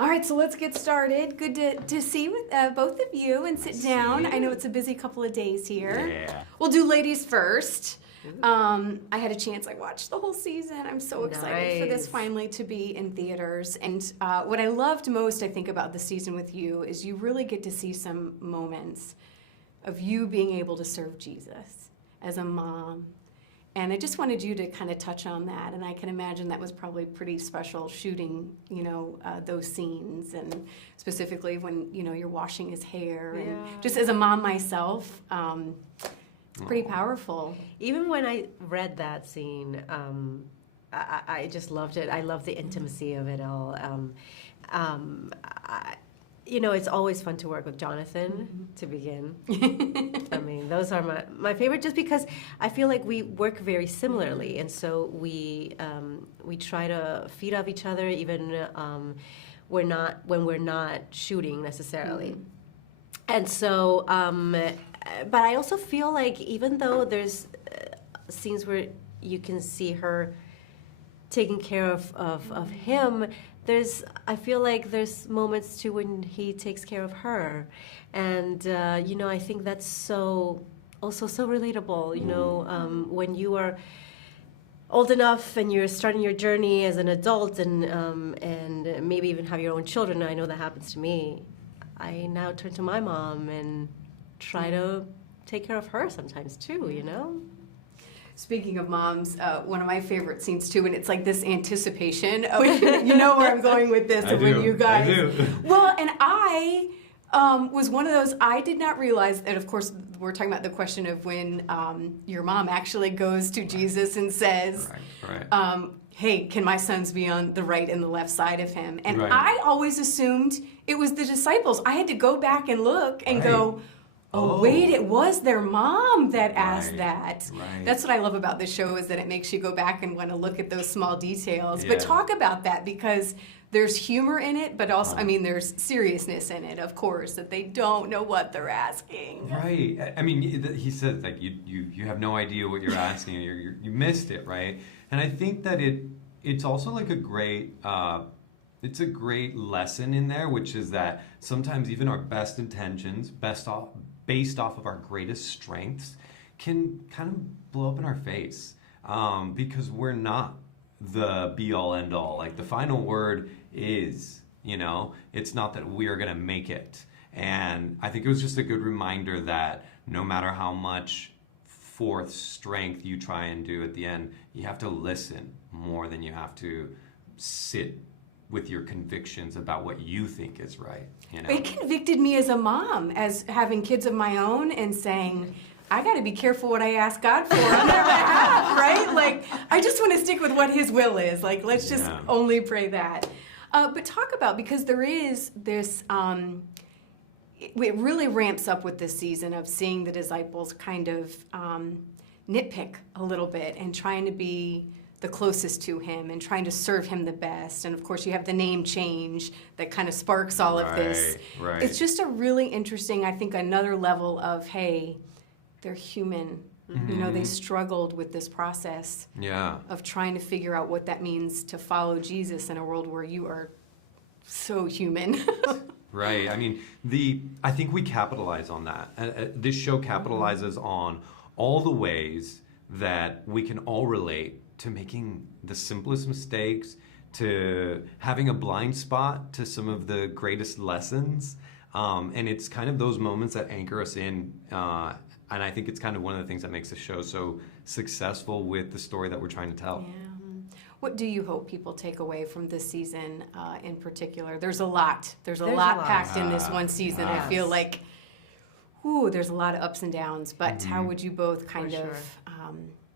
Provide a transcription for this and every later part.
All right, so let's get started. Good to see with both of you and sit down. I know it's a busy couple of days here. Yeah. We'll do ladies first. I had a chance. I watched the whole season. I'm so excited for this finally to be in theaters. And what I loved most, I think, about the season with you is you really get to see some moments of you being able to serve Jesus as a mom. And I just wanted you to kind of touch on that. And I can imagine that was probably pretty special shooting, those scenes. And specifically when, you're washing his hair. And just as a mom myself, it's pretty powerful. Even when I read that scene, I just loved it. I love the intimacy of it all. It's always fun to work with Jonathan to begin. I mean, those are my favorite, just because I feel like we work very similarly, and so we try to feed off each other, even when we're not shooting necessarily. And so, but I also feel like even though there's scenes where you can see her taking care of him, I feel like there's moments too when he takes care of her, and I think that's also so relatable. When you are old enough and you're starting your journey as an adult, and maybe even have your own children. I know that happens to me. I now turn to my mom and try to take care of her sometimes too. Speaking of moms, one of my favorite scenes too, and it's like this anticipation of, you know where I'm going with this, of when you guys. I do. Well, and I was one of those, I did not realize that, of course, we're talking about the question of when your mom actually goes to Jesus and says, Right. Hey, can my sons be on the right and the left side of him? And Right. I always assumed it was the disciples. I had to go back and look and go, oh, wait, it was their mom that asked that. Right. That's what I love about the show, is that it makes you go back and want to look at those small details. Yeah. But talk about that, because there's humor in it, but also, there's seriousness in it, of course, that they don't know what they're asking. Right. I mean, he says, like, you have no idea what you're asking, you missed it, right? And I think that it's also like a great lesson in there, which is that sometimes even our best intentions, based off of our greatest strengths, can kind of blow up in our face, because we're not the be-all, end-all. Like, the final word is, it's not that we are going to make it. And I think it was just a good reminder that no matter how much fourth strength you try and do at the end, you have to listen more than you have to sit with your convictions about what you think is right. It convicted me as a mom, as having kids of my own, and saying, I got to be careful what I ask God for on their behalf, right? Like, I just want to stick with what His will is. Like, let's just only pray that. But talk about, because there is this, it really ramps up with this season of seeing the disciples kind of nitpick a little bit and trying to be the closest to Him and trying to serve Him the best. And of course you have the name change that kind of sparks all of this. Right. It's just a really interesting, I think, another level of, hey, they're human. They struggled with this process of trying to figure out what that means to follow Jesus in a world where you are so human. Right. I mean, I think we capitalize on that. This show capitalizes on all the ways that we can all relate to making the simplest mistakes, to having a blind spot to some of the greatest lessons. And it's kind of those moments that anchor us in. And I think it's kind of one of the things that makes the show so successful with the story that we're trying to tell. Yeah. What do you hope people take away from this season in particular? There's a lot. There's a lot packed in this one season. Yes. I feel like, there's a lot of ups and downs. But how would you both kind of,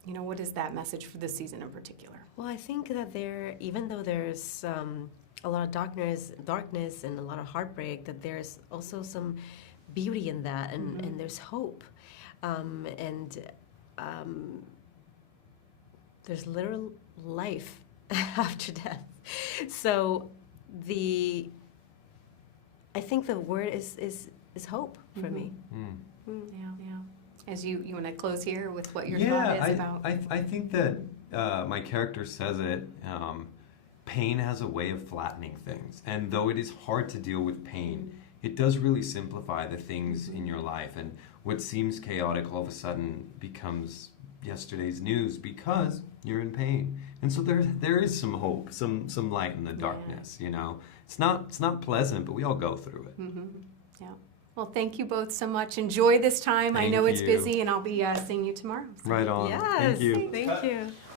what is that message for this season in particular? Well, I think that even though there's a lot of darkness and a lot of heartbreak, that there's also some beauty in that, and there's hope. There's literal life after death. So I think the word is hope for me. Yeah. As you want to close here with what your thought is about? I think that my character says it pain has a way of flattening things. And though it is hard to deal with pain, it does really simplify the things in your life. And what seems chaotic all of a sudden becomes yesterday's news because you're in pain. And so there is some hope, some light in the darkness, you know. It's not pleasant, but we all go through it. Mm-hmm. Yeah. Well, thank you both so much. Enjoy this time. I know it's busy, and I'll be seeing you tomorrow. So. Right on. Yes. Thank you. Thank you.